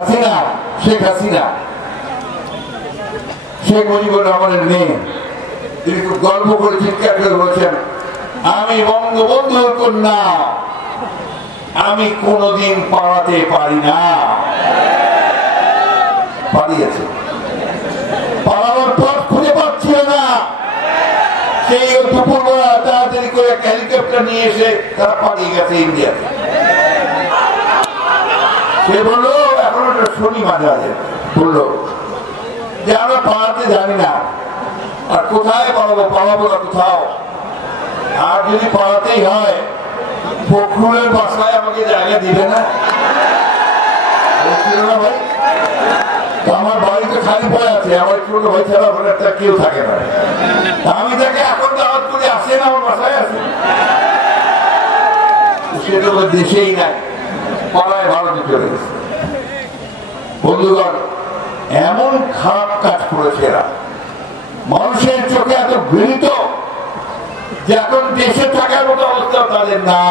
হাসিনা, শেখ হাসিনা, শেখ মুজিবুর রহমানের মেয়ে, তিনি খুব গর্ব করে চিৎকার করে বলছেন, আমি বঙ্গবন্ধুর কন্যা, আমি কোনদিন পালাতে পারি না। পালিয়েছে, পালানোর পথ খুঁজে পাচ্ছিল না, সেই দুপুরবেলা তাড়াতাড়ি করে একটা হেলিকপ্টার নিয়ে এসে তারা পালিয়ে গেছে ইন্ডিয়াতে। সে বললো এখন ওটা শনি মাঝে বললো যে আমরা পালাতে জানি না, আর কোথায় পালাবো, পালাবো না কোথাও, আর যদি পালাতেই হয় ফখরুলের বাসায় আমাকে জায়গা দিবে না। ভাই আমার বাড়ি তো খালি পড়ে আছে, আমার ছোট ভাই ছাড়া ওখানে একটা কেউ থাকে না, আমি তাকে এখন দাওয়াত করে আসে না, আমার বাসায় আছে, সে তো দেশেই নাই, পাড়ায় ভারতে চলে গেছে। বন্ধুগণ, এমন খারাপ কাজ করেছে এরা, মানুষের চোখে এত ঘৃণিত যে এখন দেশে থাকার মতো অবস্থা তাদের না।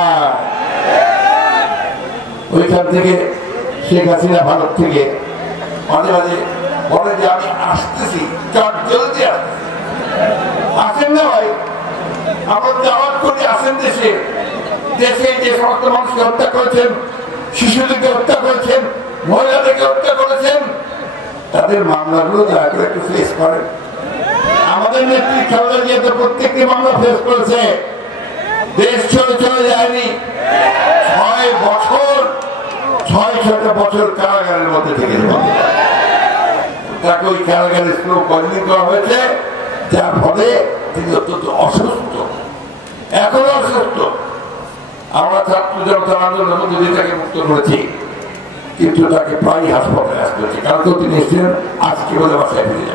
ওইখান থেকে শেখ হাসিনা ভারত থেকে মাঝে মাঝে বলে যে আমি আসতেছি, চট জলদি আসেন না ভাই, আমরা দাওয়াত করি আসেন দেশে। দেশে যে সমস্ত মানুষকে হত্যা করেছেন, শিশুদেরকে হত্যা করেছেন, মহিলাদেরকে হত্যা করেছেন, তাদের মামলাগুলো দয়া করে একটু ফেস করেন। আমাদের নেত্রী খালেদা জিয়া তো প্রত্যেকটি মামলা ফেস করেছে, দেশ ছেড়ে চলে যায়নি, 6 বছর কারাগারের মধ্যে থেকে তাকে ওই কারাগারে স্লো পয়জন করা হয়েছে, যার ফলে তিনি অত্যন্ত অসুস্থ, এখনো অসুস্থ। আমরা ছাত্র জনতার আন্দোলনের মধ্যে দিয়ে তাকে মুক্ত করেছি, কিন্তু তাকে প্রায় হাসপাতালে আসতে হচ্ছে, কালকেও তিনি এসেছিলেন, আজকে বলে বাসায় ফিরে যাবেন।